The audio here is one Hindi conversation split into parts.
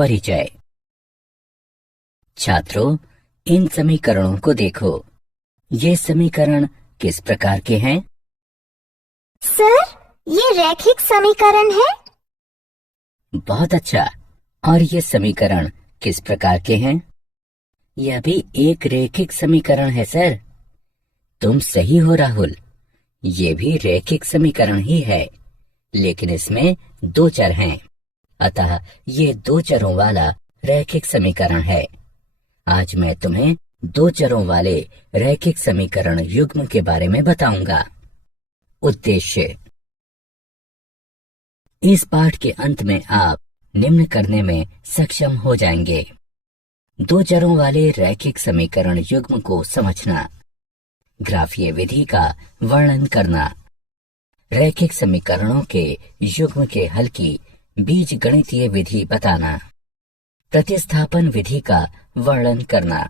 परिचय। छात्रों, इन समीकरणों को देखो। ये समीकरण किस प्रकार के हैं? सर, ये रैखिक समीकरण है। बहुत अच्छा। और ये समीकरण किस प्रकार के हैं? यह भी एक रैखिक समीकरण है सर। तुम सही हो राहुल, ये भी रैखिक समीकरण ही है, लेकिन इसमें दो चर हैं, अतः ये दो चरों वाला रैखिक समीकरण है। आज मैं तुम्हें दो चरों वाले रैखिक समीकरण युग्म के बारे में बताऊंगा। उद्देश्य। इस पाठ के अंत में आप निम्न करने में सक्षम हो जाएंगे। दो चरों वाले रैखिक समीकरण युग्म को समझना, ग्राफीय विधि का वर्णन करना, रैखिक समीकरणों के युग्म के हल की बीज गणितीय विधि बताना, प्रतिस्थापन विधि का वर्णन करना,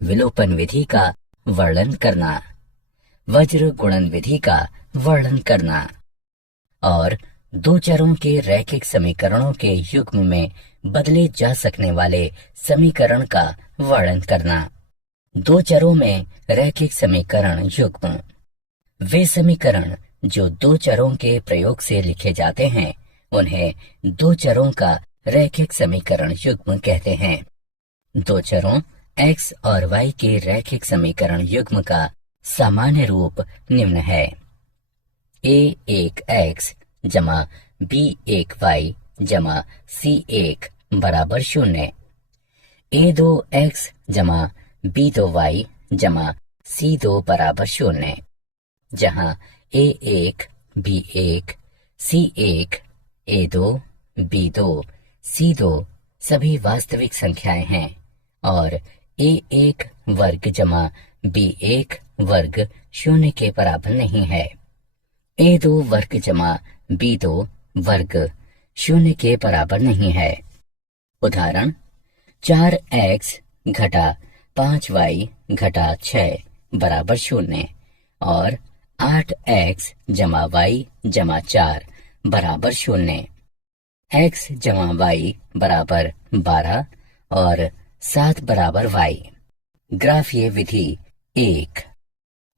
विलोपन विधि का वर्णन करना, वज्र गुणन विधि का वर्णन करना और दो चरों के रैखिक समीकरणों के युग्म में बदले जा सकने वाले समीकरण का वर्णन करना। दो चरों में रैखिक समीकरण युग्म वे समीकरण जो दो चरों के प्रयोग से लिखे जाते हैं, उन्हें दो चरों का रैखिक समीकरण युग्म कहते हैं। दो चरों x और y के रैखिक समीकरण युग्म का सामान्य रूप निम्न है: a1x जमा b1y जमा c1 बराबर 0, a2x जमा b2y जमा c2 बराबर 0, जहां a1, b1, c1, a2, b2, c2 सभी वास्तविक संख्याएं हैं और a1 वर्ग जमा b1 वर्ग 0 के बराबर नहीं है। a2 वर्ग जमा b2 वर्ग 0 के बराबर नहीं है। उदाहरण: 4x घटा 5y घटा 6 बराबर 0 और 8x जमा y जमा 4 बराबर 0, x जमा y बराबर 12 और 7 बराबर y। ग्राफीय विधि 1।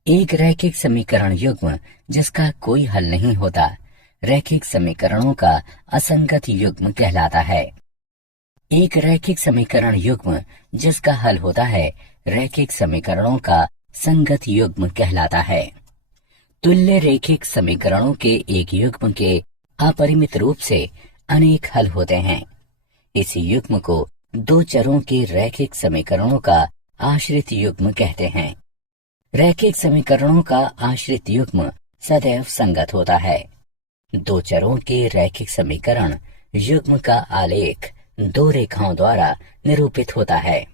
एक रैखिक समीकरण युग्म जिसका कोई हल नहीं होता, रैखिक समीकरणों का असंगत युग्म कहलाता है। एक रैखिक समीकरण युग्म जिसका हल होता है, रैखिक समीकरणों का संगत युग्म कहलाता है। तुल्य रैखिक समीकरणों के एक युग्म के अपरिमित रूप से अनेक हल होते हैं। इस युग्म को दो चरों के रैखिक समीकरणों का आश्रित युग्म कहते हैं। रैखिक समीकरणों का आश्रित युग्म सदैव संगत होता है। दो चरों के रैखिक समीकरण युग्म का आलेख दो रेखाओं द्वारा निरूपित होता है।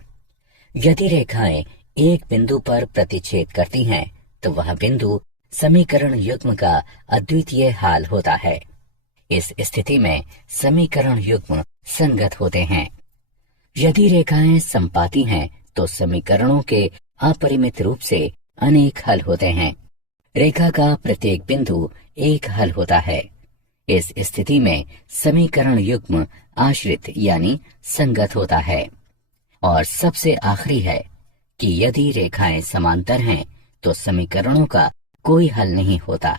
यदि रेखाएं एक बिंदु पर प्रतिच्छेद करती हैं, तो वह बिंदु समीकरण युग्म का अद्वितीय हाल होता है। इस स्थिति में समीकरण युग्म संगत होते हैं। यदि रेखाएं संपाती हैं, तो समीकरणों के अपरिमित रूप से अनेक हल होते हैं। रेखा का प्रत्येक बिंदु एक हल होता है। इस स्थिति में समीकरण युग्म आश्रित यानी संगत होता है। और सबसे आखिरी है कि यदि रेखाएं समांतर हैं, तो समीकरणों का कोई हल नहीं होता।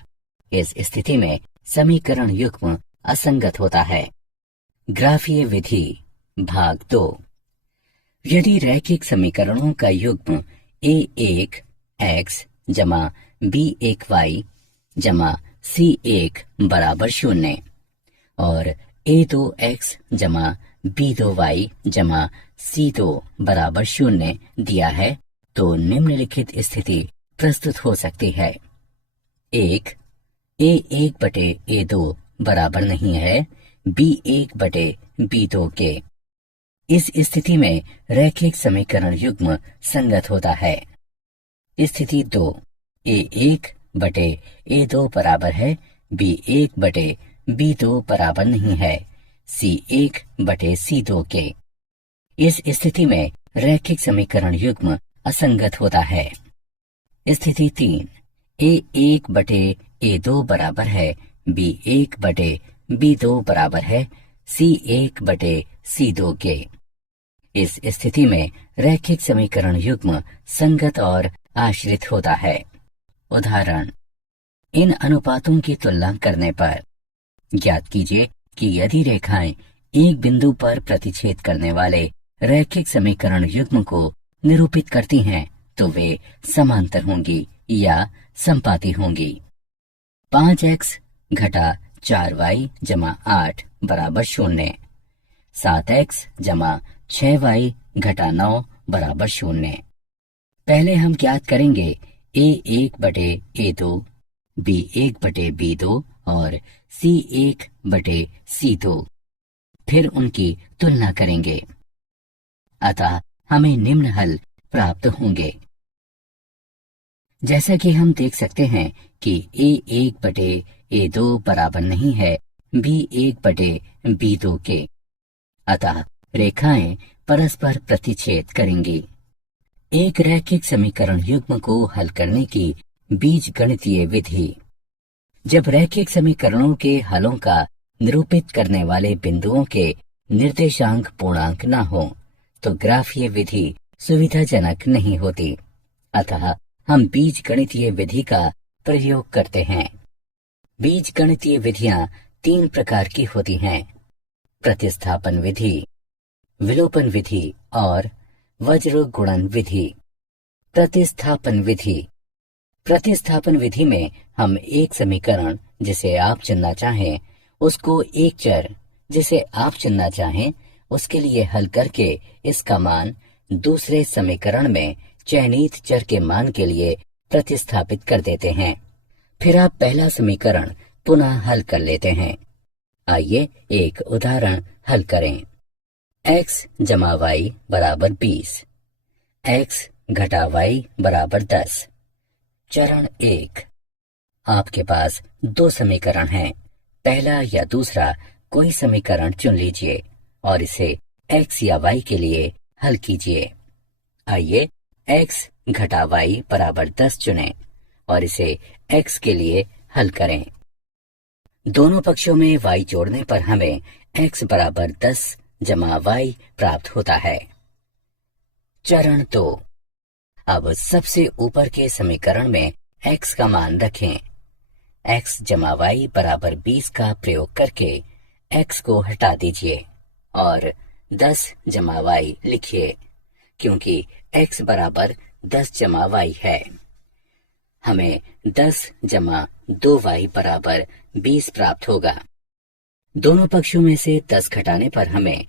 इस स्थिति में समीकरण युग्म असंगत होता है। ग्राफीय विधि भाग 2। यदि रैखिक समीकरणों का युग्म a1 x जमा b1 y जमा c1 बराबर 0 और a2 x जमा b2 y जमा c2 बराबर 0 दिया है, तो निम्नलिखित स्थिति प्रस्तुत हो सकती है। 1. a1 बटे a2 बराबर नहीं है b1 बटे b2 के। इस स्थिति में रैखिक समीकरण युग्म संगत होता है। स्थिति 2, a1 बटे a2 बराबर है b1 बटे b2 बराबर नहीं है c1 बटे c2 के। इस स्थिति में रैखिक समीकरण युग्म असंगत होता है। स्थिति 3, a1 बटे a2 बराबर है b1 बटे b2 बराबर है C1/C2 के। इस स्थिति में रैखिक समीकरण युग्म संगत और आश्रित होता है। उदाहरण, इन अनुपातों की तुलना करने पर ज्ञात कीजिए कि यदि रेखाएं एक बिंदु पर प्रतिच्छेद करने वाले रैखिक समीकरण युग्म को निरूपित करती हैं तो वे समांतर होंगी या संपाती होंगी। 5x घटा 4y जमा 8 बराबर 0, 7x जमा 6y घटा 9 बराबर 0। पहले हम ज्ञात करेंगे A1/A2, B1/B2 और C1/C2, फिर उनकी तुलना करेंगे। अतः हमें निम्न हल प्राप्त होंगे। जैसा कि हम देख सकते हैं कि A1/A2 बराबर नहीं है B1/B2 के, अतः रेखाएं परस्पर प्रतिच्छेद करेंगी। एक रैखिक समीकरण युग्म को हल करने की बीजगणितीय विधि। जब रैखिक समीकरणों के हलों का निरूपित करने वाले बिंदुओं के निर्देशांक पूर्णांक न हो तो ग्राफीय विधि सुविधाजनक नहीं होती, अतः हम बीजगणितीय विधि का प्रयोग करते हैं। बीजगणितीय विधियां 3 प्रकार की होती हैं: प्रतिस्थापन विधि, विलोपन विधि और वज्र गुणन विधि। प्रतिस्थापन विधि। प्रतिस्थापन विधि में हम एक समीकरण जिसे आप चुनना चाहें उसको एक चर जिसे आप चुनना चाहें उसके लिए हल करके इसका मान दूसरे समीकरण में चयनित चर के मान के लिए प्रतिस्थापित कर देते हैं। फिर आप पहला समीकरण पुनः हल कर लेते हैं। आइए एक उदाहरण हल करें। x जमा y बराबर 20, x घटा y बराबर 10। चरण 1। आपके पास 2 समीकरण हैं। पहला या दूसरा कोई समीकरण चुन लीजिए और इसे x या y के लिए हल कीजिए। आइए x घटा y बराबर 10 चुनें और इसे x के लिए हल करें। दोनों पक्षों में y जोड़ने पर हमें x बराबर 10 जमा y प्राप्त होता है। चरण 2। अब सबसे ऊपर के समीकरण में x का मान रखें। x जमा y बराबर 20 का प्रयोग करके x को हटा दीजिए और 10 जमा y लिखिए, क्योंकि x बराबर 10 जमा y है। हमें 10 जमा 2y बराबर 20 प्राप्त होगा। दोनों पक्षों में से 10 घटाने पर हमें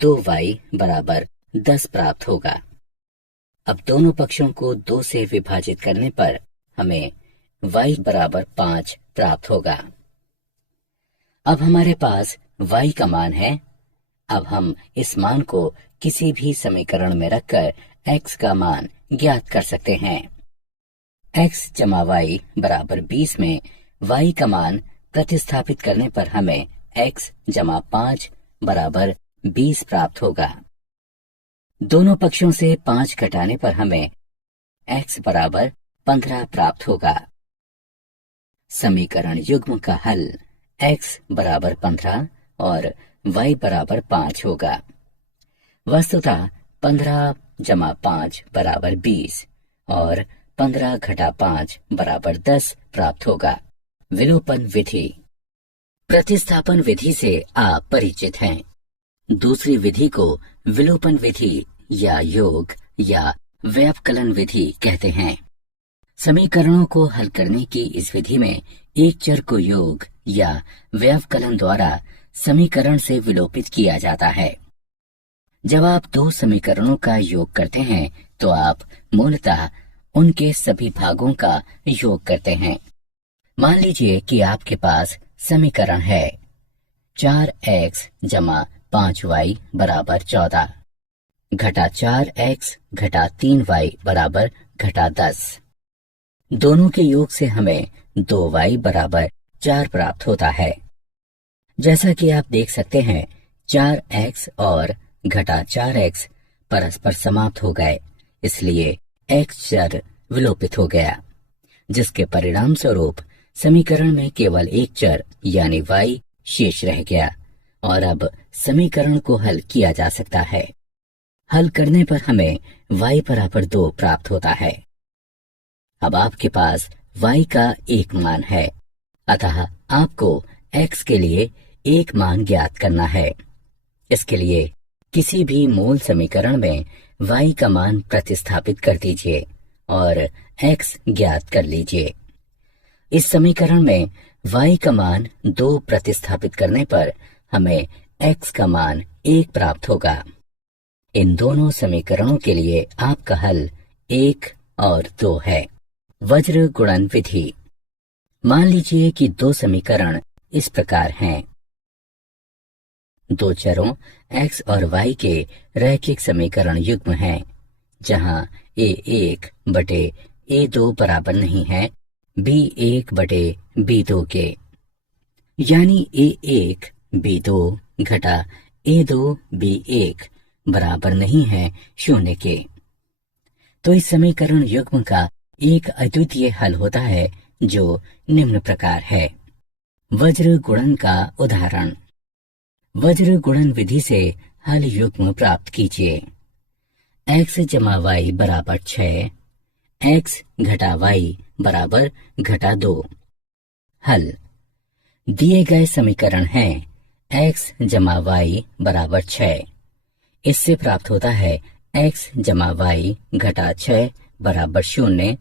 2y बराबर 10 प्राप्त होगा। अब दोनों पक्षों को 2 से विभाजित करने पर हमें y बराबर 5 प्राप्त होगा। अब हमारे पास y का मान है। अब हम इस मान को किसी भी समीकरण में रखकर x का मान ज्ञात कर सकते हैं। x जमा y बराबर 20 में y का मान प्रतिस्थापित करने पर हमें x जमा 5 बराबर 20 प्राप्त होगा। दोनों पक्षों से 5 घटाने पर हमें x बराबर 15 प्राप्त होगा। समीकरण युग्म का हल x बराबर 15 और y बराबर 5 होगा। वस्तुतः 15 जमा 5 बराबर 20 और 15 घटा 5 बराबर 10 प्राप्त होगा। विलोपन विधि। प्रतिस्थापन विधि से आप परिचित हैं। दूसरी विधि को विलोपन विधि या योग या व्यवकलन विधि कहते हैं। समीकरणों को हल करने की इस विधि में एक चर को योग या व्यवकलन द्वारा समीकरण से विलोपित किया जाता है। जब आप 2 समीकरणों का योग करते हैं तो आप मूलतः उनके सभी भागों का योग करते हैं। मान लीजिए कि आपके पास समीकरण है 4x जमा 5y बराबर 14 घटा 4x घटा 3y बराबर घटा 10। दोनों के योग से हमें 2y बराबर 4 प्राप्त होता है। जैसा कि आप देख सकते हैं 4x और घटा 4x परस्पर समाप्त हो गए, इसलिए x चर विलोपित हो गया, जिसके परिणाम स्वरूप समीकरण में केवल एक चर यानी y शेष रह गया और अब समीकरण को हल किया जा सकता है। हल करने पर हमें y बराबर 2 प्राप्त होता है। अब आपके पास y का एक मान है, अतः आपको x के लिए एक मान ज्ञात करना है। इसके लिए किसी भी मूल समीकरण में y का मान प्रतिस्थापित कर दीजिए और x ज्ञात कर लीजिए। इस समीकरण में y का मान 2 प्रतिस्थापित करने पर हमें x का मान 1 प्राप्त होगा। इन दोनों समीकरणों के लिए आपका हल 1 और 2 है। वज्र गुणन विधि। मान लीजिए कि दो समीकरण इस प्रकार हैं। दो चरों x और y के रैखिक समीकरण युग्म हैं, जहां a1 बटे a2 बराबर नहीं है b1 बटे b2 के, यानी a1 b2 घटा a2 b1 बराबर नहीं है 0 के। तो इस समीकरण युग्म का एक अद्वितीय हल होता है जो निम्न प्रकार है। वज्र गुणन का उदाहरण। वज्र गुणन विधि से हल युग्म प्राप्त कीजिए। x जमा y बराबर 6, x घटा y बराबर घटा 2। हल। दिए गए समीकरण हैं x जमा y बराबर 6। इससे प्राप्त होता है x जमा y घटा 6 बराबर 0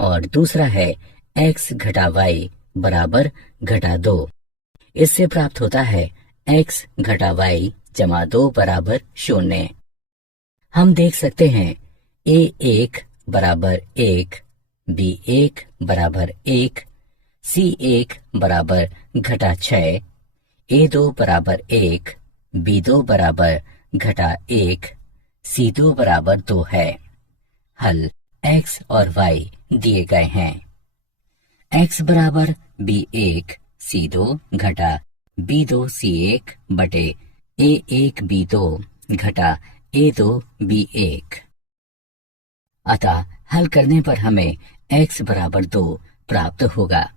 और दूसरा है x घटा y बराबर घटा 2। इससे प्राप्त होता है x घटा y जमा 2 बराबर 0। हम देख सकते हैं a1 बराबर 1, b1 बराबर 1, c1 बराबर घटा 6, a2 बराबर 1, b2 बराबर घटा 1, c2 बराबर 2 है। हल x और y दिए गए हैं। x बराबर b1 c2 घटा b2 c1 बटे a1 b2 घटा a2 b1। अतः हल करने पर हमें x बराबर 2 प्राप्त होगा।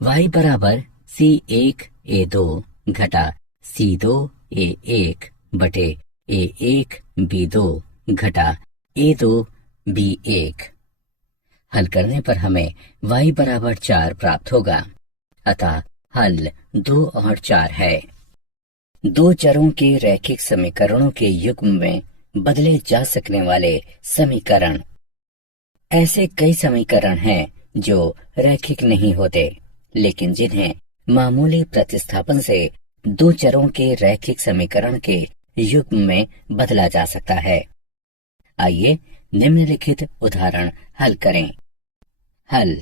y बराबर c1 a2 घटा c2 a1 बटे a1 b2 घटा a2 b1। हल करने पर हमें y बराबर 4 प्राप्त होगा। अतः हल 2 और 4 है। दो चरों के रैखिक समीकरणों के युग्म में बदले जा सकने वाले समीकरण। ऐसे कई समीकरण हैं जो रैखिक नहीं होते, लेकिन जिन्हें मामूली प्रतिस्थापन से दो चरों के रैखिक समीकरण के युग्म में बदला जा सकता है। आइए निम्नलिखित उदाहरण हल करें। हल।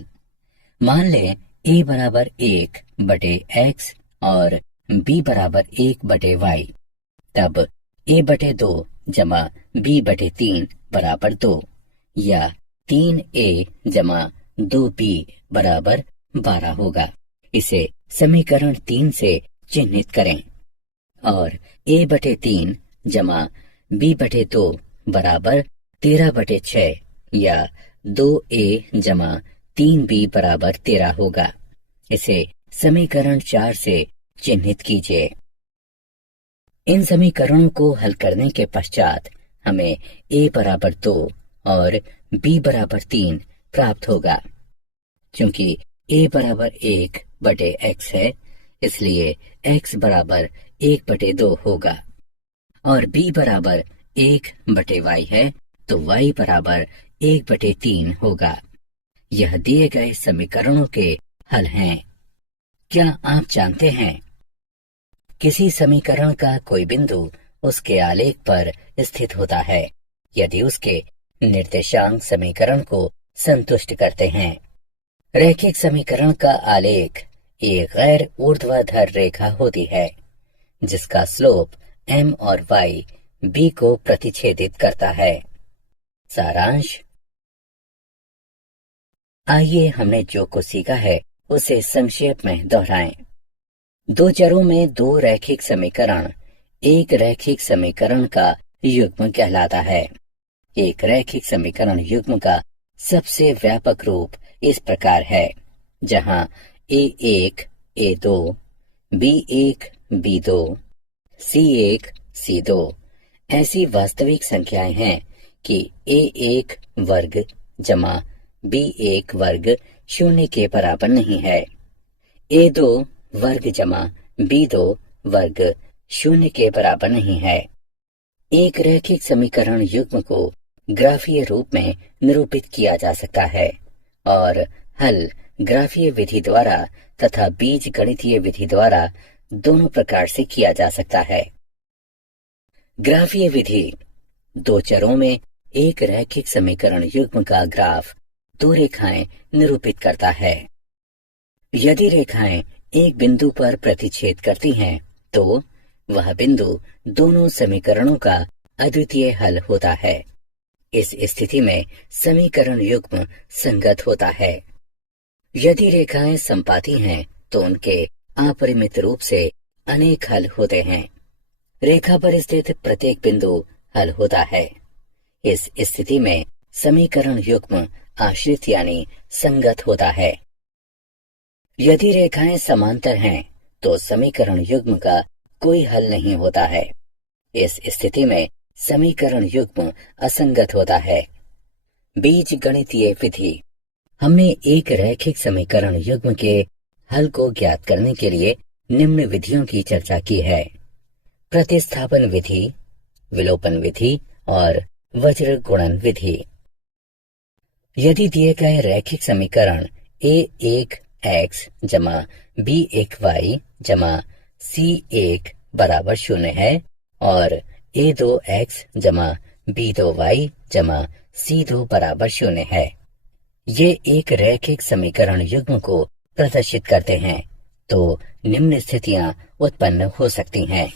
मान लें a बराबर 1 बटे x और b बराबर 1 बटे y, तब a बटे 2 जमा b बटे 3 बराबर 2 या 3a जमा 2b बराबर 12 होगा। इसे समीकरण 3 से चिन्हित करें और a बटे 3 जमा b बटे 2 बराबर 13 बटे 6 या 2a जमा 3b बराबर 13 होगा। इसे समीकरण 4 से चिन्हित कीजिए। इन समीकरणों को हल करने के पश्चात हमें a बराबर 2 और b बराबर 3 प्राप्त होगा। क्योंकि a बराबर 1 बटे x है, इसलिए x बराबर 1 बटे 2 होगा और b बराबर 1 बटे y है, तो y बराबर 1 बटे 3 होगा। यह दिए गए समीकरणों के हल हैं। क्या आप जानते हैं, किसी समीकरण का कोई बिंदु उसके आलेख पर स्थित होता है यदि उसके निर्देशांक समीकरण को संतुष्ट करते हैं। रैखिक समीकरण का आलेख एक गैर ऊर्ध्वाधर रेखा होती है जिसका स्लोप m और y b को प्रतिच्छेदित करता है। सारांश। आइए हमने जो कुछ सीखा है उसे संक्षेप में दोहराएं। दो चरों में दो रैखिक समीकरण एक रैखिक समीकरण का युग्म कहलाता है। एक रैखिक समीकरण युग्म का सबसे व्यापक रूप इस प्रकार है, जहां a1 a2 b1 b2 C1, C2 ऐसी वास्तविक संख्याएं हैं कि A1 वर्ग जमा B1 वर्ग 0 के बराबर नहीं है। A2 वर्ग जमा B2 वर्ग 0 के बराबर नहीं है। एक रैखिक समीकरण युग्म को ग्राफीय रूप में निरूपित किया जा सकता है और हल ग्राफीय विधि द्वारा तथा बीज गणितीय विधि द्वारा दोनों प्रकार से किया जा सकता है। ग्राफीय विधि दो चरों में एक रैखिक समीकरण युग्म का ग्राफ दो रेखाएं निरूपित करता है। यदि रेखाएं एक बिंदु पर प्रतिच्छेद करती हैं तो वह बिंदु दोनों समीकरणों का अद्वितीय हल होता है। इस स्थिति में समीकरण युग्म संगत होता है। यदि रेखाएं संपाती हैं तो उनके अपरिमित रूप से अनेक हल होते हैं। रेखा पर स्थित प्रत्येक बिंदु हल होता है। इस स्थिति में समीकरण युग्म आश्रित यानी संगत होता है। यदि रेखाएं समांतर हैं तो समीकरण युग्म का कोई हल नहीं होता है। इस स्थिति में समीकरण युग्म असंगत होता है। बीज गणितीय विधि। हमने एक रैखिक समीकरण युग्म के हल को ज्ञात करने के लिए निम्न विधियों की चर्चा की है: प्रतिस्थापन विधि, विलोपन विधि और वज्र गुणन विधि। यदि दिए गए रैखिक समीकरण A1x जमा B1y जमा C1 बराबर 0 है और A2x जमा B2y जमा C2 बराबर 0 है, ये एक रैखिक समीकरण युग्म को प्रदर्शित करते हैं, तो निम्न स्थितियां उत्पन्न हो सकती हैं।